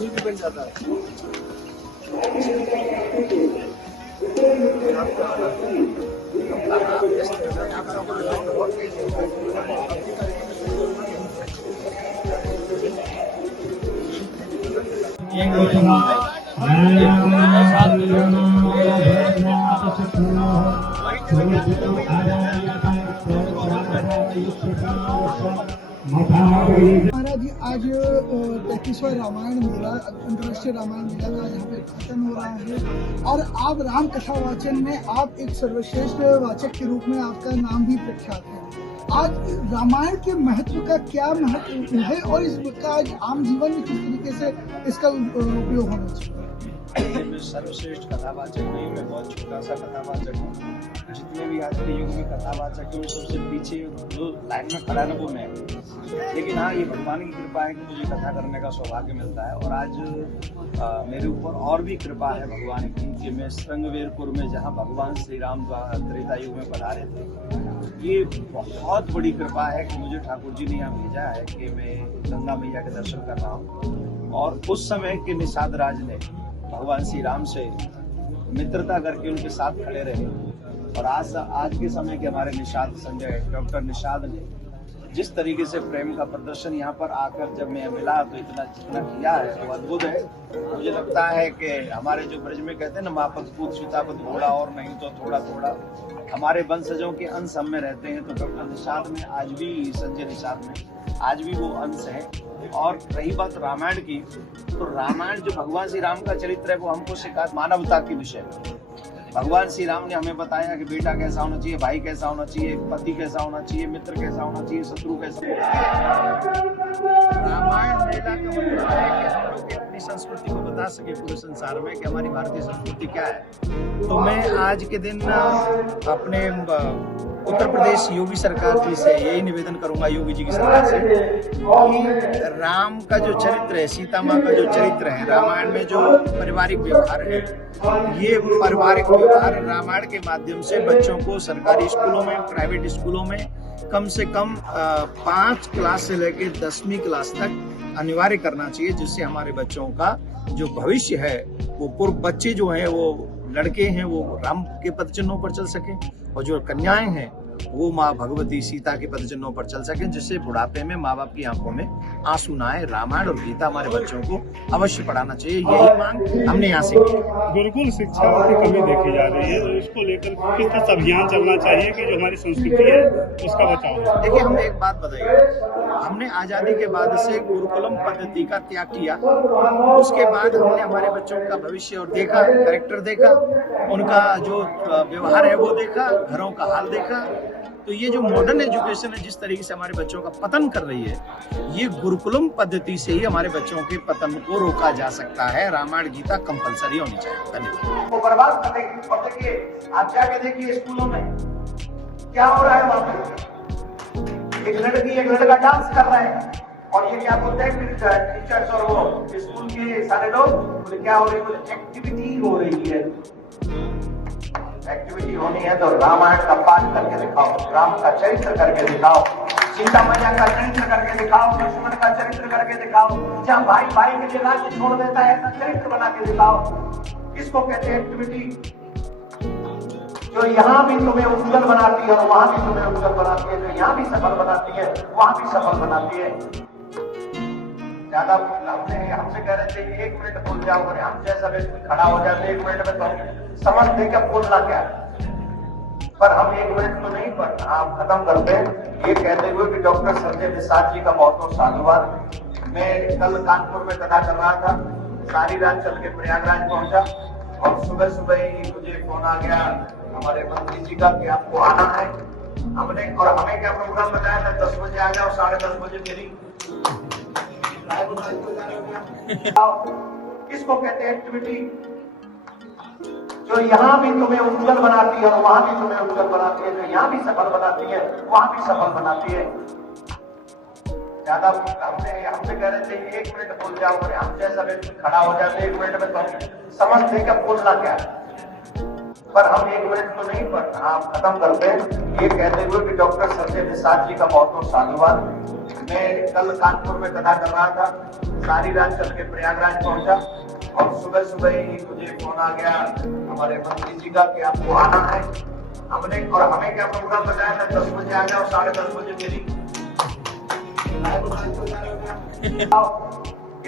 अभी भी बन जाता है। महाराज जी, आज 35वां रामायण मेला, अंतर्राष्ट्रीय रामायण मेला का यहाँ पे उद्घाटन हो रहा है और आप राम कथा वाचन में आप एक सर्वश्रेष्ठ वाचक के रूप में आपका नाम भी प्रख्यात है। आज रामायण के महत्व का क्या महत्व है और इसका आज आम जीवन में किस तरीके से इसका उपयोग होना चाहिए? मैं सर्वश्रेष्ठ कथावाचक नहीं, मैं बहुत छोटा सा कथावाचक हूँ। जितने भी आज के युग में कथावाचक हैं सबसे पीछे जो लाइन में खड़ा है वो मैं। लेकिन हाँ, ये भगवान की कृपा है कि मुझे कथा करने का सौभाग्य मिलता है और आज मेरे ऊपर और भी कृपा है भगवान की कि मैं श्रृंगवेरपुर में, जहाँ भगवान श्री राम त्रेता युग में पधारे थे, ये बहुत बड़ी कृपा है कि मुझे ठाकुर जी ने यहाँ भेजा है कि मैं गंगा मैया के दर्शन कर रहा हूँ। और उस समय के निषाद राज ने भगवान श्री राम से मित्रता करके उनके साथ खड़े रहे और आज के समय के हमारे निषाद संजय डॉक्टर निषाद ने जिस तरीके से प्रेम का प्रदर्शन यहाँ पर आकर जब मैं मिला तो इतना जितना किया है वो अद्भुत है। मुझे लगता है कि हमारे जो ब्रज में कहते हैं ना, मापक पूत सीतापत घोड़ा और नहीं तो थोड़ा थोड़ा, हमारे वंशजों के अंश हम में रहते हैं। तो डॉक्टर निषाद में आज भी, संजय निषाद में आज भी वो अंश है। और रही बात रामायण की, तो रामायण जो भगवान श्री राम का चरित्र है वो हमको सिखाता मानवता के विषय में। भगवान श्री राम ने हमें बताया कि बेटा कैसा होना चाहिए, भाई कैसा होना चाहिए, पति कैसा होना चाहिए, मित्र कैसा होना चाहिए, शत्रु कैसा होना चाहिए। रामायण मेला का मतलब है कि हम लोग अपनी संस्कृति को बता सके पूरे संसार में कि हमारी भारतीय संस्कृति क्या है। तो मैं आज के दिन अपने उत्तर प्रदेश योगी सरकार जी से यही निवेदन करूंगा, योगी जी की सरकार से, कि राम का जो चरित्र है, सीता माँ का जो चरित्र है, रामायण में जो पारिवारिक व्यवहार है, ये पारिवारिक व्यवहार रामायण के माध्यम से बच्चों को सरकारी स्कूलों में, प्राइवेट स्कूलों में कम से कम 5 क्लास से लेकर 10वीं क्लास तक अनिवार्य करना चाहिए, जिससे हमारे बच्चों का जो भविष्य है वो पूर्व बच्चे जो हैं, वो लड़के हैं वो राम के पद चिन्हों पर चल सके और जो कन्याएं हैं वो माँ भगवती सीता के पद चिन्हों पर चल सके, जिससे बुढ़ापे में माँ बाप की आंखों में आंसू ना आए। रामायण और गीता हमारे बच्चों को अवश्य पढ़ाना चाहिए, यही मांग हमने यहाँ से की। बिल्कुल शिक्षा की कमी देखी जा रही है, तो इसको लेकर किस तरह से अभियान चलना चाहिए कि जो हमारी संस्कृति है उसका बचाव हो। देखिए, हमें एक बात बताइए, हमने आजादी के बाद से गुरुकुलम पद्धति का त्याग किया, उसके बाद हमने हमारे बच्चों का भविष्य और देखा, कैरेक्टर देखा, उनका जो व्यवहार है वो देखा, घरों का हाल देखा। तो ये जो मॉडर्न एजुकेशन है जिस तरीके से हमारे बच्चों का पतन कर रही है, ये गुरुकुलम पद्धति से ही हमारे बच्चों के पतन को रोका जा सकता है। रामायण गीता कंपलसरी होनी चाहिए। धन्यवाद। वो बर्बाद कर देगी। और देखिए, आप जाके देखिए स्कूलों में क्या हो रहा है। वहां पे एक लड़की एक लड़का डांस कर रहे हैं और ये क्या बोलते हैं टीचर्स और वो स्कूल के सारे लोग, बोले क्या हो रही है, एक्टिविटी हो रही है। एक्टिविटी होनी है तो रामायण का पाठ करके दिखाओ, राम का चरित्र करके दिखाओ, सीता मैया का चरित्र करके दिखाओ, लक्ष्मण का चरित्र करके दिखाओ। जहाँ भाई भाई के लिए राज्य छोड़ देता है ऐसा चरित्र बना के दिखाओ। इसको कहते हैं एक्टिविटी, जो यहाँ भी तुम्हें उज्जवल बनाती है और वहां भी तुम्हें उज्जवल बनाती है, जो यहाँ भी सफल बनाती है वहां भी सफल बनाती है। ज्यादा हमसे कह रहे थे 1 मिनट बोल जाओ, और हम जैसा व्यक्ति खड़ा हो जाते 1 मिनट में तो हम समझते क्या बोलना क्या, पर हम 1 मिनट तो नहीं, पर आप खत्म करते हैं ये कहते हुए कि डॉक्टर संजय निषाद जी का बहुत बहुत साधुवाद। मैं कल कानपुर में कथा कर रहा था, सारी रात चल के प्रयागराज पहुंचा और सुबह सुबह ही मुझे फोन आ गया हमारे मंत्री जी का कि आपको आना है। हमने और हमें क्या प्रोग्राम बताया था, 10 बजे आ जाओ, 10:30 बजे मेरी। इसको कहते हैं एक्टिविटी, जो यहाँ भी तुम्हें उज्जवल बनाती है और वहां भी तुम्हें उज्जवल बनाती है, जो यहाँ भी सफल बनाती है वहां भी सफल बनाती है। ज्यादा हमसे कह रहे थे 1 मिनट बोल जाओ, और हम जैसा व्यक्ति खड़ा हो जाते 1 मिनट में तो हम समझते क्या बोलना क्या, पर हम 1 मिनट तो नहीं, पर आप खत्म करते हैं ये कहते हुए कि डॉक्टर संजय निषाद जी का बहुत बहुत साधुवाद। मैं कल कानपुर में कथा कर रहा था, सारी रात चल के प्रयागराज पहुंचा और सुबह सुबह ही मुझे फोन आ गया हमारे मंत्री जी का कि आपको आना है। हमने और हमें क्या प्रोग्राम बताया था 10 बजे आ जाओ, 10:30 बजे मेरी